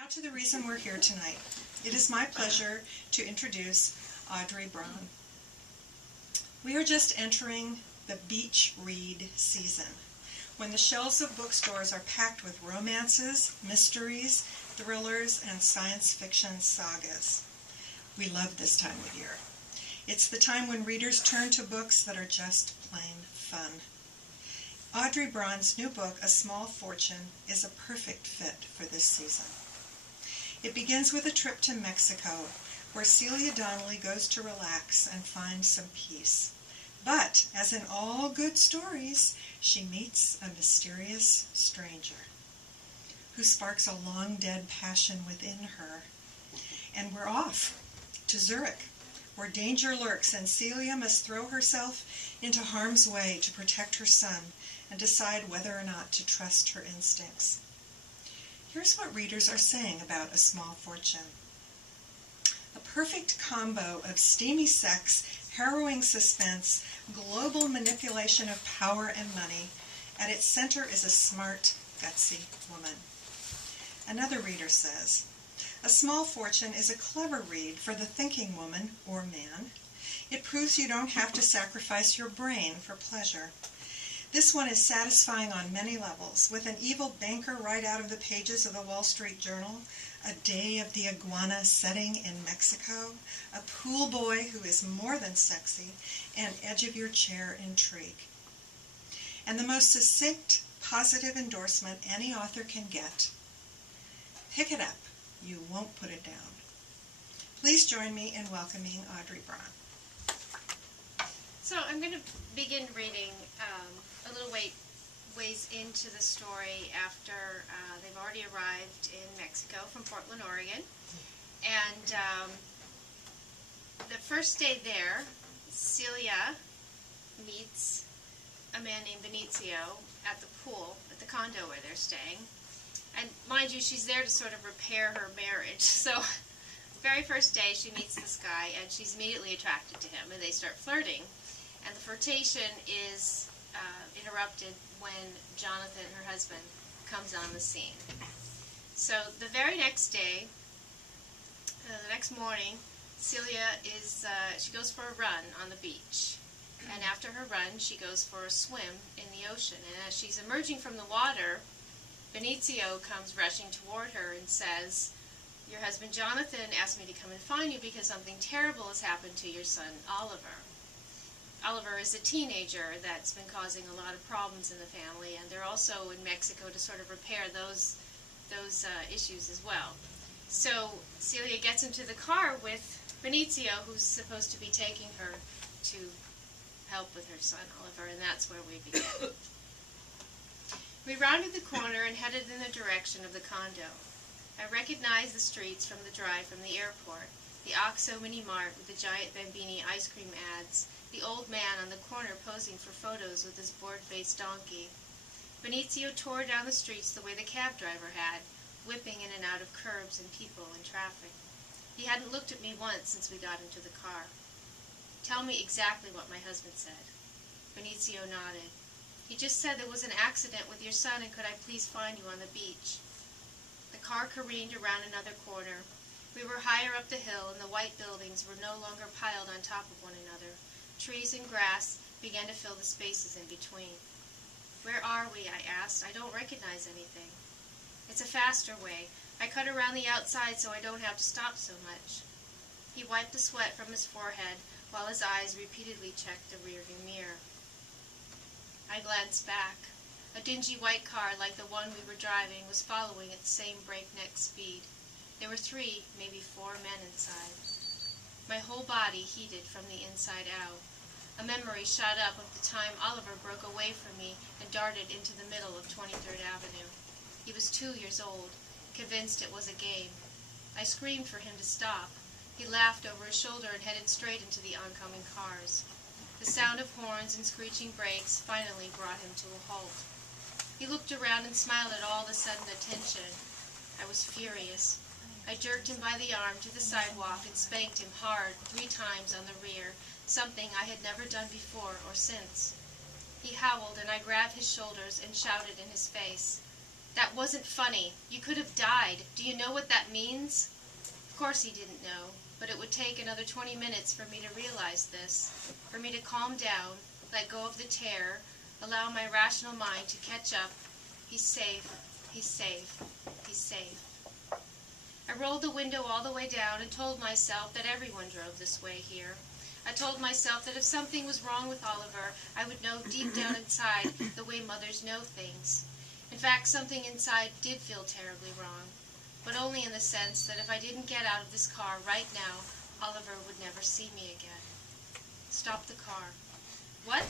Now to the reason we're here tonight. It is my pleasure to introduce Audrey Braun. We are just entering the beach read season, when the shelves of bookstores are packed with romances, mysteries, thrillers, and science fiction sagas. We love this time of year. It's the time when readers turn to books that are just plain fun. Audrey Braun's new book, A Small Fortune, is a perfect fit for this season. It begins with a trip to Mexico, where Celia Donnelly goes to relax and find some peace. But, as in all good stories, she meets a mysterious stranger who sparks a long-dead passion within her. And we're off to Zurich, where danger lurks, and Celia must throw herself into harm's way to protect her son and decide whether or not to trust her instincts. Here's what readers are saying about A Small Fortune. A perfect combo of steamy sex, harrowing suspense, global manipulation of power and money. At its center is a smart, gutsy woman. Another reader says, A Small Fortune is a clever read for the thinking woman or man. It proves you don't have to sacrifice your brain for pleasure. This one is satisfying on many levels, with an evil banker right out of the pages of the Wall Street Journal, a day of the iguana setting in Mexico, a pool boy who is more than sexy, and edge-of-your-chair intrigue. And the most succinct, positive endorsement any author can get. Pick it up. You won't put it down. Please join me in welcoming Audrey Braun. So I'm going to begin reading a little ways into the story after they've already arrived in Mexico from Portland, Oregon. And the first day there, Celia meets a man named Benicio at the pool, at the condo where they're staying. And mind you, she's there to sort of repair her marriage. So the very first day she meets this guy and she's immediately attracted to him and they start flirting. And the flirtation is interrupted when Jonathan, her husband, comes on the scene. So the very next day, the next morning, Celia she goes for a run on the beach. And after her run, she goes for a swim in the ocean. And as she's emerging from the water, Benicio comes rushing toward her and says, Your husband Jonathan asked me to come and find you because something terrible has happened to your son Oliver. Oliver is a teenager that's been causing a lot of problems in the family, and they're also in Mexico to sort of repair those issues as well. So Celia gets into the car with Benicio, who's supposed to be taking her to help with her son Oliver, and that's where we begin. We rounded the corner and headed in the direction of the condo. I recognized the streets from the drive from the airport, the Oxo Mini Mart with the giant Bambini ice cream ads, the old man on the corner posing for photos with his bored-faced donkey. Benicio tore down the streets the way the cab driver had, whipping in and out of curbs and people and traffic. He hadn't looked at me once since we got into the car. Tell me exactly what my husband said. Benicio nodded. He just said there was an accident with your son and could I please find you on the beach. The car careened around another corner. We were higher up the hill and the white buildings were no longer piled on top of one another. Trees and grass began to fill the spaces in between. Where are we? I asked. I don't recognize anything. It's a faster way. I cut around the outside so I don't have to stop so much. He wiped the sweat from his forehead while his eyes repeatedly checked the rearview mirror. I glanced back. A dingy white car like the one we were driving was following at the same breakneck speed. There were 3, maybe 4 men inside. My whole body heated from the inside out. A memory shot up of the time Oliver broke away from me and darted into the middle of 23rd Avenue. He was 2 years old, convinced it was a game. I screamed for him to stop. He laughed over his shoulder and headed straight into the oncoming cars. The sound of horns and screeching brakes finally brought him to a halt. He looked around and smiled at all the sudden attention. I was furious. I jerked him by the arm to the sidewalk and spanked him hard 3 times on the rear, something I had never done before or since. He howled and I grabbed his shoulders and shouted in his face, That wasn't funny. You could have died. Do you know what that means? Of course he didn't know, but it would take another 20 minutes for me to realize this, for me to calm down, let go of the terror, allow my rational mind to catch up. He's safe. He's safe. He's safe. I rolled the window all the way down and told myself that everyone drove this way here. I told myself that if something was wrong with Oliver, I would know deep down inside the way mothers know things. In fact, something inside did feel terribly wrong, but only in the sense that if I didn't get out of this car right now, Oliver would never see me again. Stop the car. What?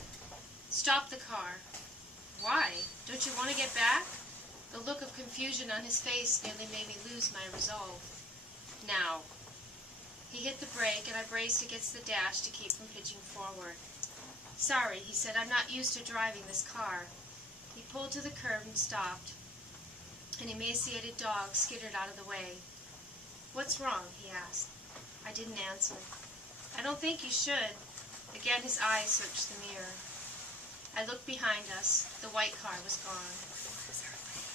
Stop the car. Why? Don't you want to get back? The look of confusion on his face nearly made me lose my resolve. Now. He hit the brake, and I braced against the dash to keep from pitching forward. Sorry, he said, I'm not used to driving this car. He pulled to the curb and stopped. An emaciated dog skittered out of the way. What's wrong? He asked. I didn't answer. I don't think you should. Again his eyes searched the mirror. I looked behind us. The white car was gone.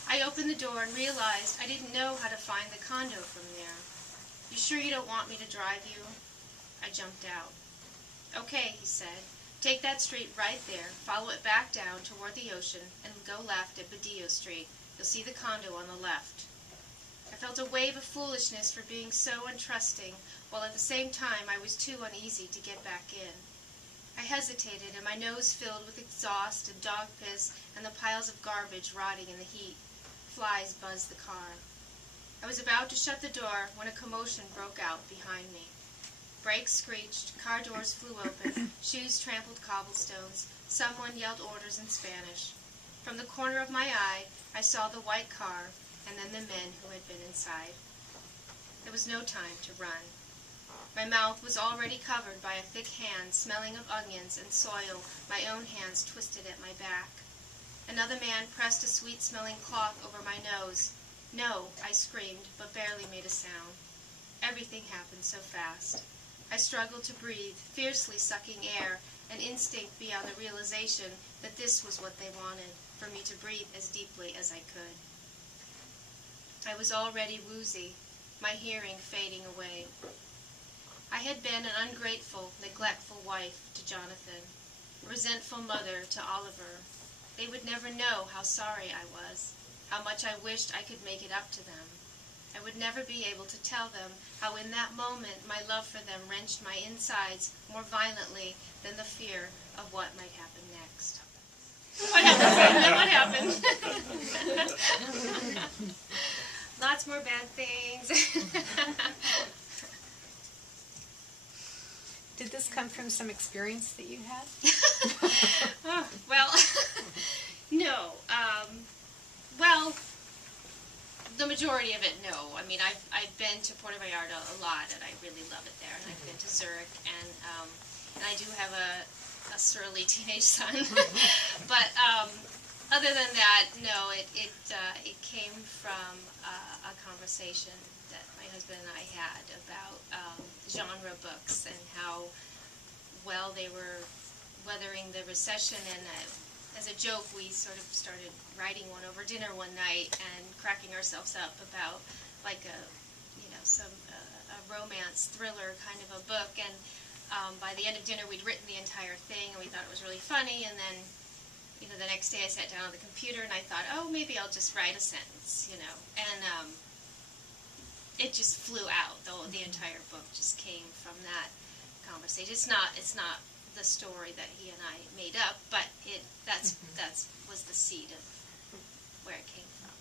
I opened the door and realized I didn't know how to find the condo from there. You sure you don't want me to drive you? I jumped out. Okay, he said. Take that street right there, follow it back down toward the ocean, and go left at Badillo Street. You'll see the condo on the left. I felt a wave of foolishness for being so untrusting, while at the same time I was too uneasy to get back in. I hesitated, and my nose filled with exhaust and dog piss and the piles of garbage rotting in the heat. Flies buzzed the car. I was about to shut the door when a commotion broke out behind me. Brakes screeched, car doors flew open, shoes trampled cobblestones, someone yelled orders in Spanish. From the corner of my eye, I saw the white car and then the men who had been inside. There was no time to run. My mouth was already covered by a thick hand smelling of onions and soil, my own hands twisted at my back. Another man pressed a sweet-smelling cloth over my nose. No, I screamed, but barely made a sound. Everything happened so fast. I struggled to breathe, fiercely sucking air, an instinct beyond the realization that this was what they wanted, for me to breathe as deeply as I could. I was already woozy, my hearing fading away. I had been an ungrateful, neglectful wife to Jonathan, a resentful mother to Oliver. They would never know how sorry I was, how much I wished I could make it up to them. I would never be able to tell them how in that moment my love for them wrenched my insides more violently than the fear of what might happen next. What happened? What happened? Lots more bad things. Did this come from some experience that you had? Oh, well, no. Well, the majority of it, no. I mean, I've been to Puerto Vallarta a lot, and I really love it there. And I've been to Zurich, and I do have a surly teenage son. But other than that, no. It came from a conversation that my husband and I had about genre books and how well they were weathering the recession. And as a joke, we sort of started writing one over dinner one night and cracking ourselves up about like a romance thriller kind of a book. And by the end of dinner, we'd written the entire thing, and we thought it was really funny. And then, the next day I sat down on the computer and I thought, oh, maybe I'll just write a sentence, And it just flew out. The entire book just came from that conversation. It's not the story that he and I made up, but that was the seed of where it came from.